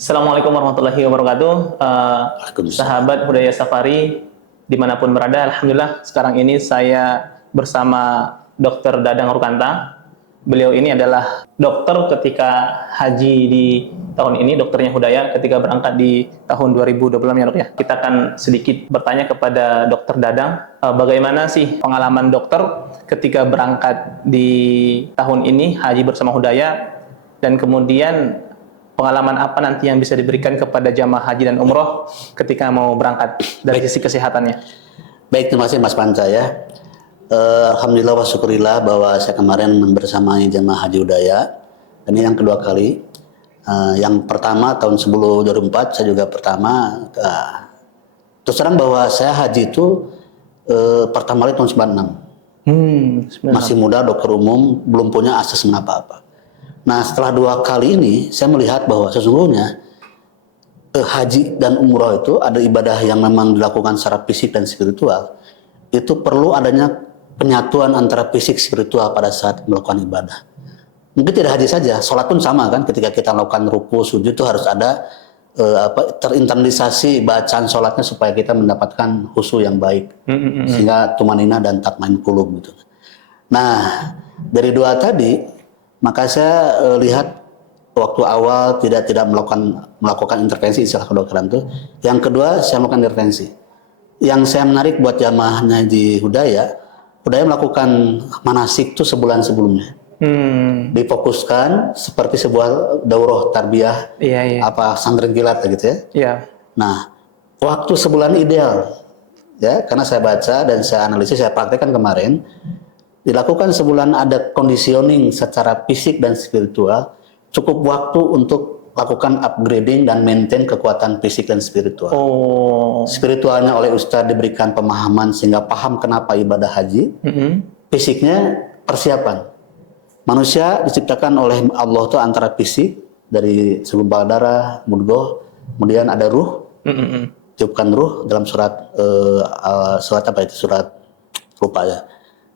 Assalamualaikum warahmatullahi wabarakatuh. Waalaikumsalam. Sahabat Budaya Safari dimanapun berada, Alhamdulillah sekarang ini saya bersama Dr. Dadang Rukanta. Beliau ini adalah dokter ketika haji di tahun ini, dokternya Hudaya ketika berangkat di tahun 2026 ya dok ya. Kita akan sedikit bertanya kepada Dr. Dadang, bagaimana sih pengalaman dokter ketika berangkat di tahun ini haji bersama Hudaya, dan kemudian pengalaman apa nanti yang bisa diberikan kepada jamaah haji dan umroh ketika mau berangkat dari sisi kesehatannya? Baik, terima kasih Mas Panca ya. Alhamdulillah wa syukurillah bahwa saya kemarin bersamai jemaah haji Udaya. Ini yang kedua kali. Yang pertama tahun sebelum 2004 saya juga pertama. Terus terang bahwa saya haji itu pertama kali tahun 96. Masih muda, dokter umum, belum punya asesmen apa-apa. Nah setelah dua kali ini saya melihat bahwa sesungguhnya haji dan umroh itu ada ibadah yang memang dilakukan secara fisik dan spiritual. Itu perlu adanya penyatuan antara fisik spiritual pada saat melakukan ibadah. Mungkin tidak haji saja, sholat pun sama kan. Ketika kita melakukan ruku, sujud itu harus ada terinternalisasi bacaan sholatnya supaya kita mendapatkan khusyuk yang baik, sehingga tumanina dan tatmain qulub gitu. Nah dari dua tadi, maka saya lihat waktu awal tidak melakukan intervensi istilah kedokteran itu. Yang kedua saya melakukan intervensi. Yang saya menarik buat jamaahnya di Hudaya melakukan manasik itu sebulan sebelumnya. Difokuskan seperti sebuah daurah tarbiyah, apa santren kilat gitu ya. Iya. Nah, waktu sebulan ideal ya, karena saya baca dan saya analisis, saya praktekkan kemarin. Dilakukan sebulan ada conditioning secara fisik dan spiritual, cukup waktu untuk lakukan upgrading dan maintain kekuatan fisik dan spiritual. Spiritualnya oleh Ustadz diberikan pemahaman sehingga paham kenapa ibadah haji. Fisiknya persiapan. Manusia diciptakan oleh Allah itu antara fisik dari segumpal darah, mudghah, kemudian ada ruh. Tiupkan ruh dalam surat apa itu, surat lupa ya.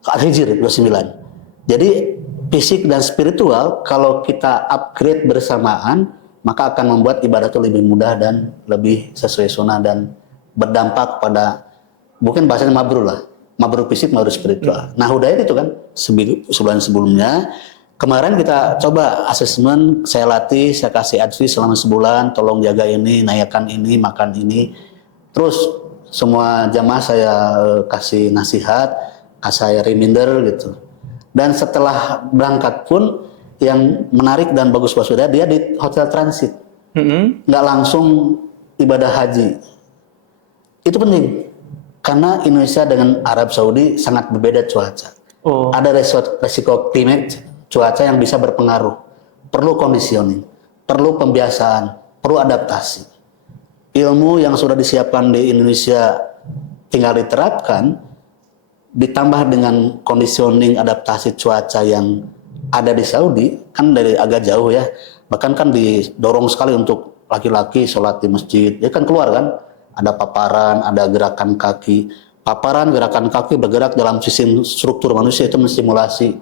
Al-Hijr 29. Jadi fisik dan spiritual kalau kita upgrade bersamaan, maka akan membuat ibadah itu lebih mudah dan lebih sesuai sunnah dan berdampak pada, bukan bahasanya mabrur lah, mabrur fisik, mabrur spiritual. Nah Hudayat itu kan sebulan sebelumnya, kemarin kita coba asesmen, saya latih, saya kasih advice selama sebulan, tolong jaga ini, naikkan ini, makan ini, terus semua jamaah saya kasih nasihat, saya reminder gitu. Dan setelah berangkat pun yang menarik dan bagus buat saudara, dia di hotel transit, nggak langsung ibadah haji. Itu penting karena Indonesia dengan Arab Saudi sangat berbeda cuaca. Ada resiko climate, cuaca yang bisa berpengaruh. Perlu conditioning, perlu pembiasaan, perlu adaptasi. Ilmu yang sudah disiapkan di Indonesia tinggal diterapkan, ditambah dengan conditioning adaptasi cuaca yang ada di Saudi, kan dari agak jauh ya, bahkan kan didorong sekali untuk laki-laki sholat di masjid, ya kan keluar kan, ada paparan, ada gerakan kaki, gerakan kaki bergerak dalam sistem struktur manusia itu menstimulasi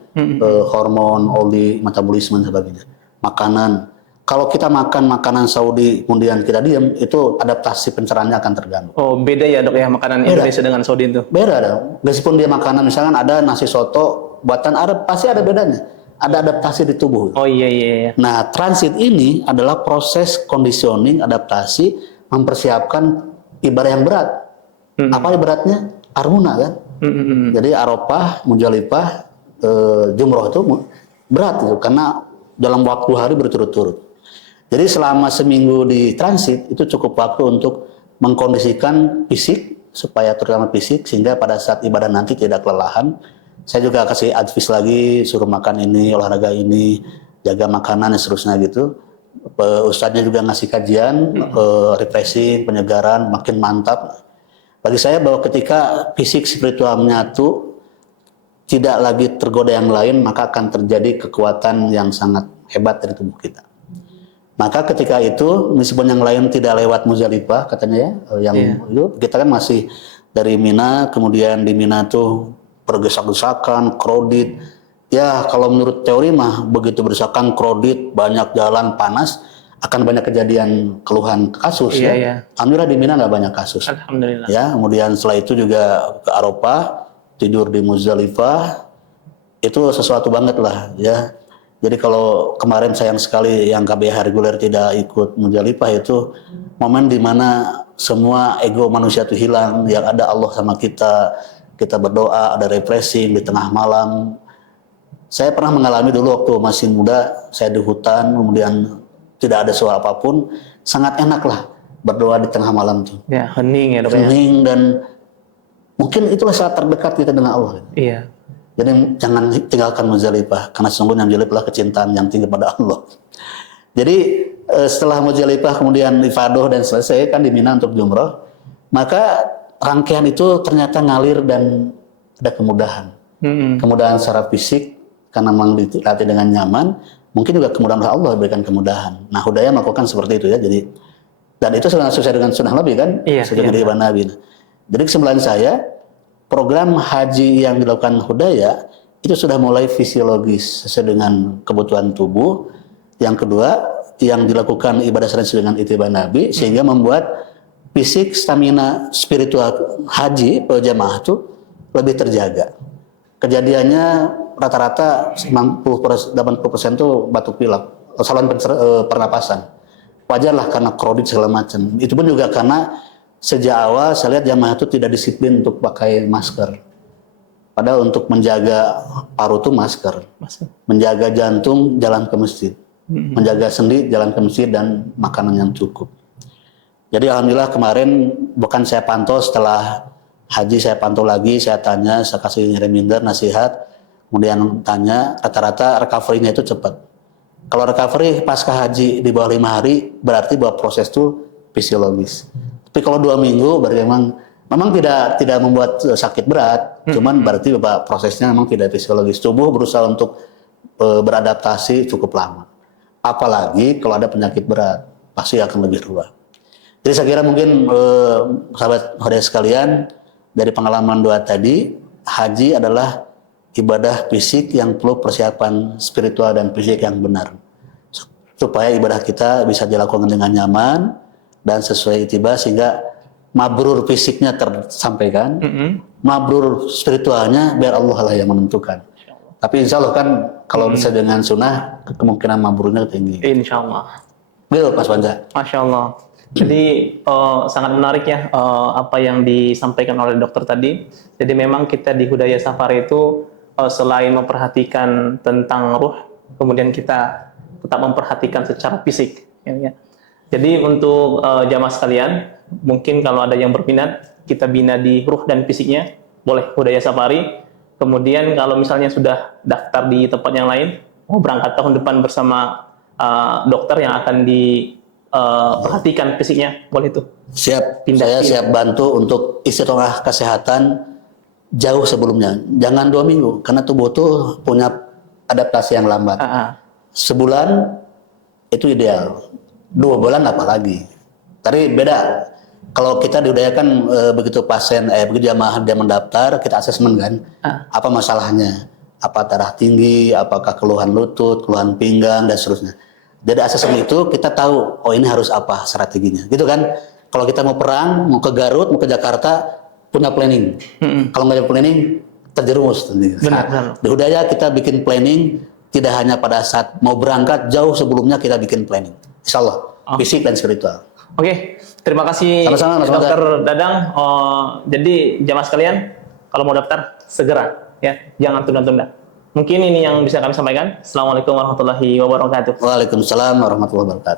hormon, oli, metabolisme dan sebagainya. Makanan, kalau kita makan makanan Saudi kemudian kita diam, itu adaptasi pencernaannya akan terganggu. Beda ya dok ya makanan Indonesia dengan Saudi itu? Beda dong. Meskipun dia makanan misalkan ada nasi soto buatan Arab, pasti ada bedanya. Ada adaptasi di tubuh. Iya. Nah transit ini adalah proses conditioning, adaptasi, mempersiapkan ibadah yang berat. Apa ibaratnya? Armuna kan. Jadi Arafah, Muzdalifah, Jumroh itu berat itu karena dalam waktu hari berturut-turut. Jadi selama seminggu di transit itu cukup waktu untuk mengkondisikan fisik, supaya terutama fisik, sehingga pada saat ibadah nanti tidak kelelahan. Saya juga kasih advice lagi, suruh makan ini, olahraga ini, jaga makanan dan seterusnya gitu. Ustadznya juga ngasih kajian, refreshing, penyegaran, makin mantap. Bagi saya bahwa ketika fisik spiritual menyatu, tidak lagi tergoda yang lain, maka akan terjadi kekuatan yang sangat hebat dari tubuh kita. Maka ketika itu, meskipun yang lain tidak lewat Muzdalifah katanya ya, itu kita kan masih dari Mina, kemudian di Mina tuh bergesak-gesakan, krodit. Ya kalau menurut teori mah begitu berdesakan, krodit, banyak jalan, panas, akan banyak kejadian keluhan kasus Iya, ya. iya. Alhamdulillah di Mina nggak banyak kasus. Alhamdulillah. Ya, kemudian setelah itu juga ke Arafah, tidur di Muzdalifah, itu sesuatu banget lah ya. Jadi kalau kemarin sayang sekali yang KBH reguler tidak ikut Muzdalifah, itu momen dimana semua ego manusia itu hilang, yang ada Allah sama kita berdoa, ada refreshing di tengah malam. Saya pernah mengalami dulu waktu masih muda, saya di hutan, kemudian tidak ada suara apapun, sangat enak lah berdoa di tengah malam tuh. Ya, hening ya dok ya. Hening, dan mungkin itulah saat terdekat kita dengan Allah. Iya. Jadi jangan tinggalkan Muzdalifah, karena sesungguhnya Muzdalifah kecintaan yang tinggi pada Allah. Jadi setelah Muzdalifah kemudian ifadah dan selesai kan di Mina untuk jumroh, maka rangkaian itu ternyata ngalir dan ada kemudahan. Kemudahan secara fisik karena memang dilatih dengan nyaman, mungkin juga kemudahan Allah berikan kemudahan. Nah, Hudaya melakukan seperti itu ya. Jadi dan itu sesuai dengan sunnah Nabi kan, Iya, sesuai dengan kehidupan Nabi. Jadi kesimpulan saya, program haji yang dilakukan Hudaya itu sudah mulai fisiologis sesuai dengan kebutuhan tubuh. Yang kedua, yang dilakukan ibadah sesuai dengan ittiba Nabi sehingga membuat fisik, stamina, spiritual haji jamaah itu lebih terjaga. Kejadiannya rata-rata 80% itu batuk pilek, saluran pernapasan. Wajar lah karena krodit segala macam. Itu pun juga karena sejak awal saya lihat jamaah itu tidak disiplin untuk pakai masker. Padahal untuk menjaga paru itu masker, menjaga jantung jalan ke masjid, menjaga sendi jalan ke masjid dan makanan yang cukup. Jadi alhamdulillah kemarin bukan saya pantau, setelah haji saya pantau lagi, saya tanya, saya kasih reminder, nasihat, kemudian tanya, rata-rata recovery-nya itu cepat. Kalau recovery pasca haji di bawah 5 hari, berarti bahwa proses itu fisiologis. Tapi kalau 2 minggu, berarti memang tidak membuat sakit berat, cuman berarti bahwa prosesnya memang tidak fisiologis. Tubuh berusaha untuk beradaptasi cukup lama. Apalagi kalau ada penyakit berat, pasti akan lebih ruwet. Jadi saya kira mungkin sahabat Hudaya sekalian, dari pengalaman doa tadi, haji adalah ibadah fisik yang perlu persiapan spiritual dan fisik yang benar. Supaya ibadah kita bisa dilakukan dengan nyaman dan sesuai ittiba sehingga mabrur fisiknya tersampaikan, mabrur spiritualnya biar Allah lah yang menentukan. Tapi insya Allah kan kalau bisa dengan sunnah, kemungkinan mabrurnya tinggi. Insya Allah. Betul Mas Banja. Masya Allah. Jadi sangat menarik ya apa yang disampaikan oleh dokter tadi. Jadi memang kita di Hudaya Safari itu selain memperhatikan tentang ruh, kemudian kita tetap memperhatikan secara fisik. Ya. Jadi untuk jamaah sekalian, mungkin kalau ada yang berminat, kita bina di ruh dan fisiknya, boleh Hudaya Safari. Kemudian kalau misalnya sudah daftar di tempat yang lain, mau berangkat tahun depan bersama dokter yang akan perhatikan fisiknya, boleh itu. Siap, saya siap bantu untuk istiqomah kesehatan jauh sebelumnya. Jangan 2 minggu, karena tubuh tuh punya adaptasi yang lambat. Sebulan itu ideal, 2 bulan apalagi. Tapi beda. Kalau kita diudayakan begitu pasien, begitu jamaah dia mendaftar, kita asesmen kan, apa masalahnya, apa darah tinggi, apakah keluhan lutut, keluhan pinggang dan seterusnya. Jadi asesmen itu kita tahu, oh ini harus apa strateginya, gitu kan? Kalau kita mau perang, mau ke Garut, mau ke Jakarta, punya planning. Kalau nggak ada planning, terjerumus. Benar. Di Hudaya kita bikin planning, tidak hanya pada saat mau berangkat, jauh sebelumnya kita bikin planning. Insya Allah, fisik dan spiritual. Oke, terima kasih Dokter Dadang. Jadi jamaah sekalian, kalau mau daftar segera, ya, jangan tunda-tunda. Mungkin ini yang bisa kami sampaikan. Assalamualaikum warahmatullahi wabarakatuh. Waalaikumsalam warahmatullahi wabarakatuh.